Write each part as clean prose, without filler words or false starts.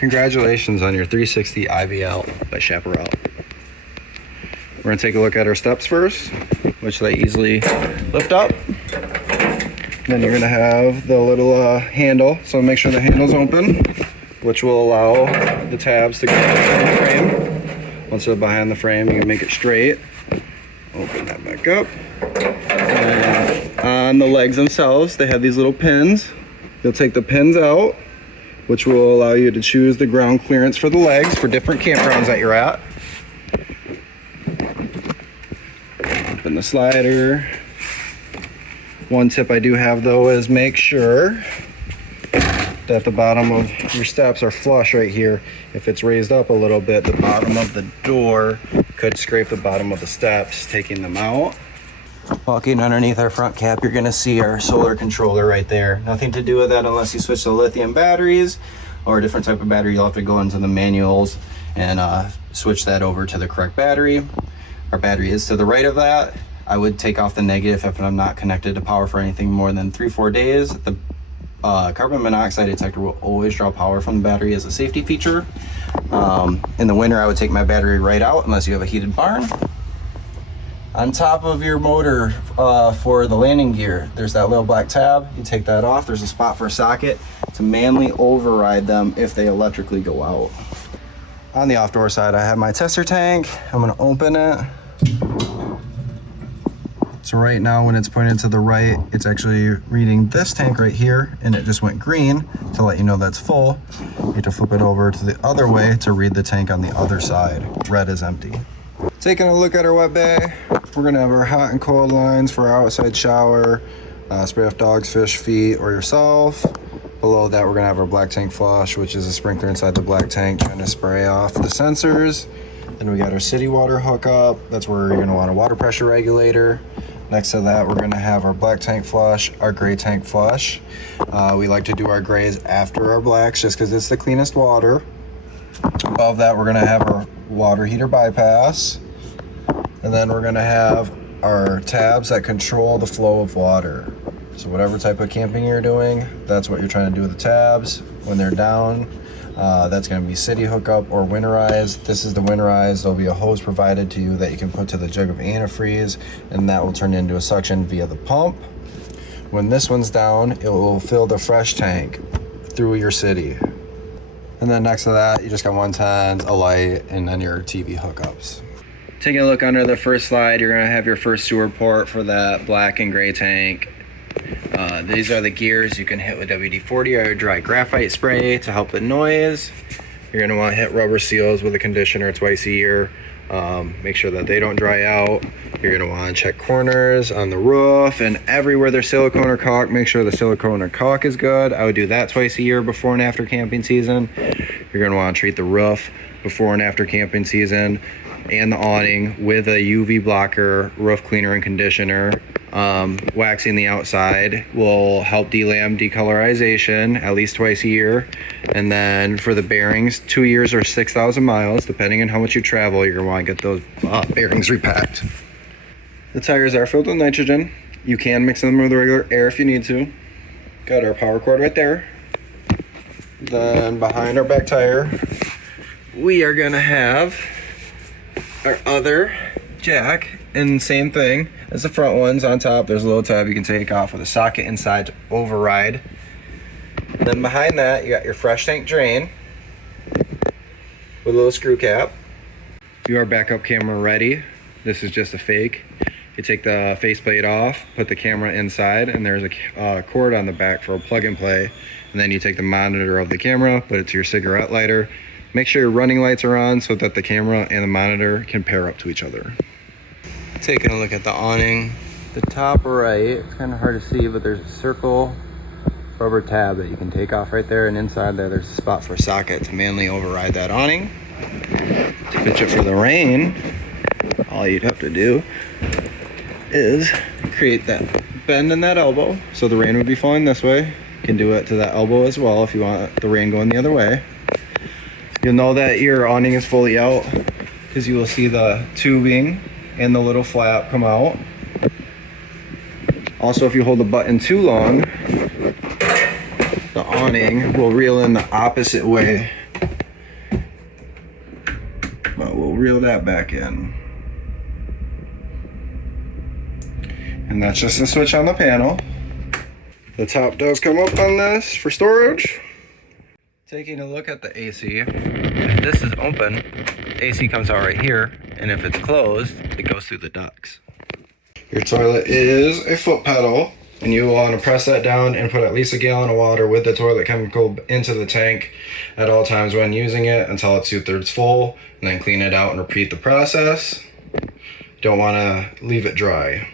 Congratulations on your 360 IBL by Chaparral. We're going to take a look at our steps first, which they easily lift up. Then you're going to have the little handle, so make sure the handle's open, which will allow the tabs to go behind the frame. Once they're behind the frame, you can make it straight. Open that back up. And on the legs themselves, they have these little pins. You'll take the pins out, which will allow you to choose the ground clearance for the legs for different campgrounds that you're at. Open the slider. One tip I do have though is make sure that the bottom of your steps are flush right here. If it's raised up a little bit, the bottom of the door could scrape the bottom of the steps, taking them out. Walking underneath our front cap, you're gonna see our solar controller right there. Nothing to do with that unless you switch to lithium batteries or a different type of battery. You'll have to go into the manuals and switch that over to the correct battery. Our battery is to the right of that. I would take off the negative if I'm not connected to power for anything more than 3-4 days. The carbon monoxide detector will always draw power from the battery as a safety feature. In the winter, I would take my battery right out unless you have a heated barn. On top of your motor for the landing gear, there's that little black tab. You take that off. There's a spot for a socket to manually override them if they electrically go out. On the off-door side, I have my tester tank. I'm gonna open it. So right now when it's pointed to the right, it's actually reading this tank right here, and it just went green to let you know that's full. You have to flip it over to the other way to read the tank on the other side. Red is empty. Taking a look at our wet bay, we're gonna have our hot and cold lines for our outside shower, spray off dogs, fish, feet, or yourself. Below that, we're gonna have our black tank flush, which is a sprinkler inside the black tank trying to spray off the sensors. Then we got our city water hookup. That's where you're gonna want a water pressure regulator. Next to that, we're gonna have our black tank flush, our gray tank flush. We like to do our grays after our blacks just because it's the cleanest water. Above that, we're gonna have our water heater bypass. And then we're gonna have our tabs that control the flow of water. So whatever type of camping you're doing, that's what you're trying to do with the tabs. When they're down, that's gonna be city hookup or winterized. This is the winterized. There'll be a hose provided to you that you can put to the jug of antifreeze, and that will turn into a suction via the pump. When this one's down, it will fill the fresh tank through your city. And then next to that, you just got 110s, a light, and then your TV hookups. Taking a look under the first slide, you're gonna have your first sewer port for that black and gray tank. These are the gears you can hit with WD-40 or dry graphite spray to help the noise. You're gonna wanna hit rubber seals with a conditioner twice a year. Make sure that they don't dry out. You're gonna wanna check corners on the roof and everywhere there's silicone or caulk, make sure the silicone or caulk is good. I would do that twice a year before and after camping season. You're gonna wanna treat the roof before and after camping season and the awning with a UV blocker, roof cleaner and conditioner. Waxing the outside will help delam decolorization at least twice a year. And then for the bearings, 2 years or 6,000 miles, depending on how much you travel, you're gonna wanna get those bearings repacked. The tires are filled with nitrogen. You can mix them with regular air if you need to. Got our power cord right there. Then behind our back tire, we are gonna have our other jack, and same thing as the front ones. On top there's a little tab you can take off with a socket inside to override. And then behind that you got your fresh tank drain with a little screw cap. Your backup camera ready. This is just a fake. You take the faceplate off, put the camera inside, and there's a cord on the back for a plug and play. And then you take the monitor of the camera, put it to your cigarette lighter. Make sure your running lights are on so that the camera and the monitor can pair up to each other. Taking a look at the awning, the top right, it's kind of hard to see, but there's a circle rubber tab that you can take off right there, and inside there there's a spot for a socket to manually override that awning. To pitch it for the rain, all you'd have to do is create that bend in that elbow so the rain would be falling this way. You can do it to that elbow as well if you want the rain going the other way. You'll know that your awning is fully out because you will see the tubing and the little flap come out. Also, if you hold the button too long, the awning will reel in the opposite way we'll reel that back in. And that's just the switch on the panel. The top does come up on this for storage. Taking a look at the AC, if this is open, AC comes out right here, and if it's closed, it goes through the ducts. Your toilet is a foot pedal, and you want to press that down and put at least a gallon of water with the toilet chemical into the tank at all times when using it until it's 2/3 full, and then clean it out and repeat the process. Don't want to leave it dry.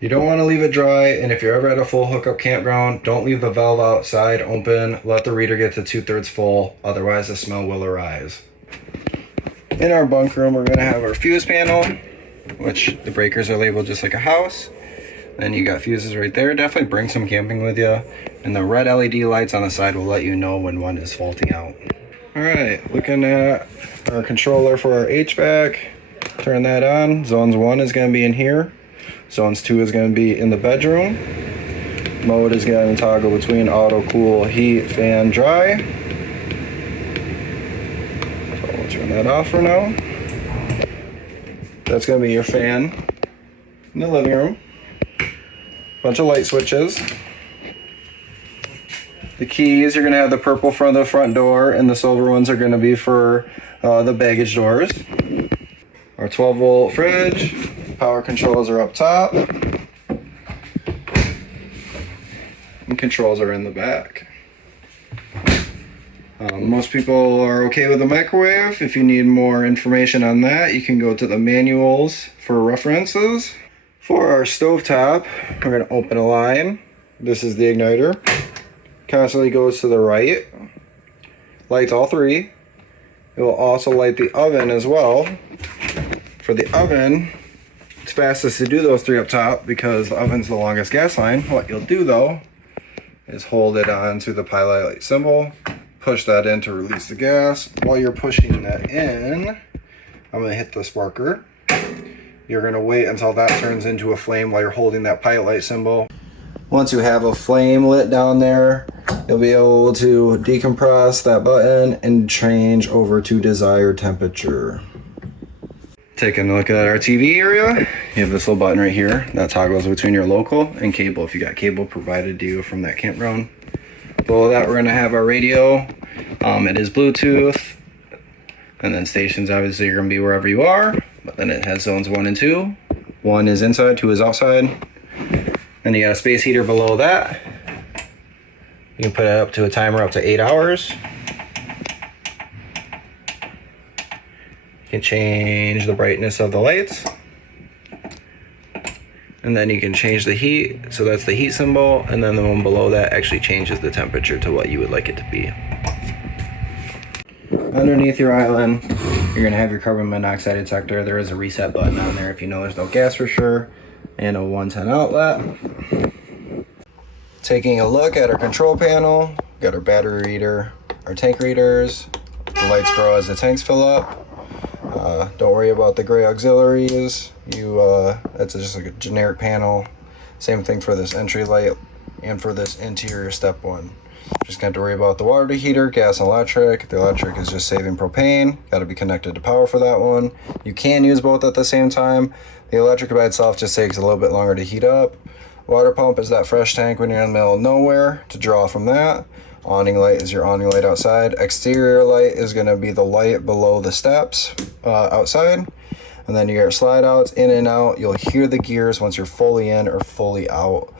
You don't want to leave it dry, and if you're ever at a full hookup campground, don't leave the valve outside open. Let the reader get to 2/3 full, otherwise the smell will arise. In our bunk room, we're going to have our fuse panel, which the breakers are labeled just like a house. Then you got fuses right there. Definitely bring some camping with you. And the red LED lights on the side will let you know when one is faulting out. All right, looking at our controller for our HVAC. Turn that on. Zones 1 is going to be in here. Zones 2 is going to be in the bedroom. Mode is going to toggle between auto, cool, heat, fan, dry. So we'll turn that off for now. That's going to be your fan in the living room. Bunch of light switches. The keys, you're going to have the purple for the front door, and the silver ones are going to be for the baggage doors. Our 12-volt fridge. Power controls are up top. And controls are in the back. Most people are okay with the microwave. If you need more information on that, you can go to the manuals for references. For our stovetop, we're going to open a line. This is the igniter. Constantly goes to the right. Lights all three. It will also light the oven as well. For the oven, it's fastest to do those three up top because the oven's the longest gas line. What you'll do though is hold it onto the pilot light symbol, push that in to release the gas. While you're pushing that in, I'm going to hit the sparker. You're going to wait until that turns into a flame while you're holding that pilot light symbol. Once you have a flame lit down there, you'll be able to decompress that button and change over to desired temperature. Taking a look at our TV area, you have this little button right here that toggles between your local and cable if you got cable provided to you from that campground. Below that, we're going to have our radio. It is Bluetooth, and then stations obviously are going to be wherever you are, but then it has zones 1 and 2. 1 is inside, 2 is outside. Then you got a space heater below that. You can put it up to a timer up to 8 hours. You can change the brightness of the lights. And then you can change the heat, so that's the heat symbol, and then the one below that actually changes the temperature to what you would like it to be. Underneath your island, you're gonna have your carbon monoxide detector. There is a reset button on there if you know there's no gas for sure, and a 110 outlet. Taking a look at our control panel, got our battery reader, our tank readers. The lights grow as the tanks fill up. Don't worry about the gray auxiliaries. That's just like a generic panel. Same thing for this entry light and for this interior step one. Just gonna have to worry about the water heater, gas and electric. The electric is just saving propane. Got to be connected to power for that one. You can use both at the same time. The electric by itself just takes a little bit longer to heat up. Water pump is that fresh tank when you're in the middle of nowhere to draw from that. Awning light is your awning light outside. Exterior light is going to be the light below the steps outside. And then you got slide outs in and out. You'll hear the gears once you're fully in or fully out.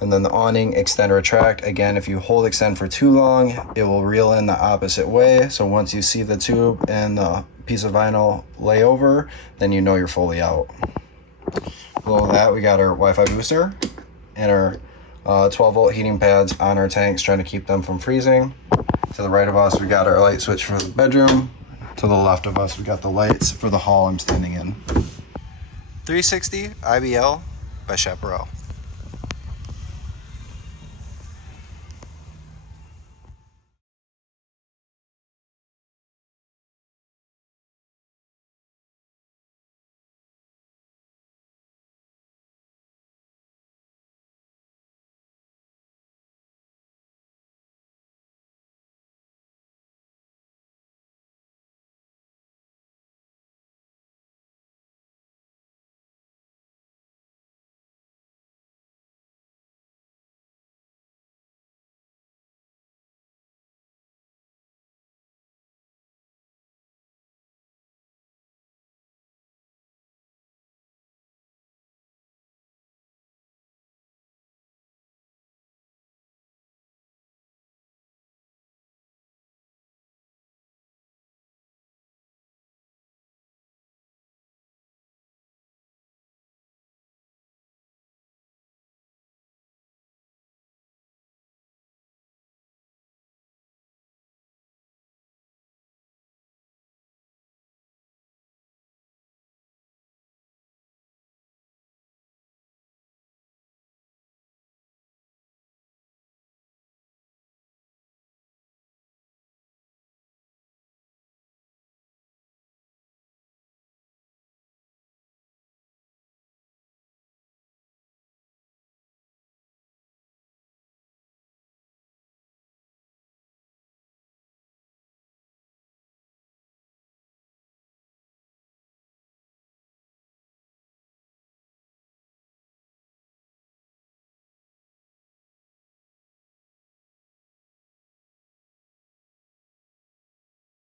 And then the awning extend retract. Again, if you hold extend for too long, it will reel in the opposite way. So once you see the tube and the piece of vinyl lay over, then you know you're fully out. Below that, we got our Wi-Fi booster and our 12-volt heating pads on our tanks, trying to keep them from freezing. To the right of us, we got our light switch for the bedroom. To the left of us, we got the lights for the hall I'm standing in. 360 IBL by Chaparral.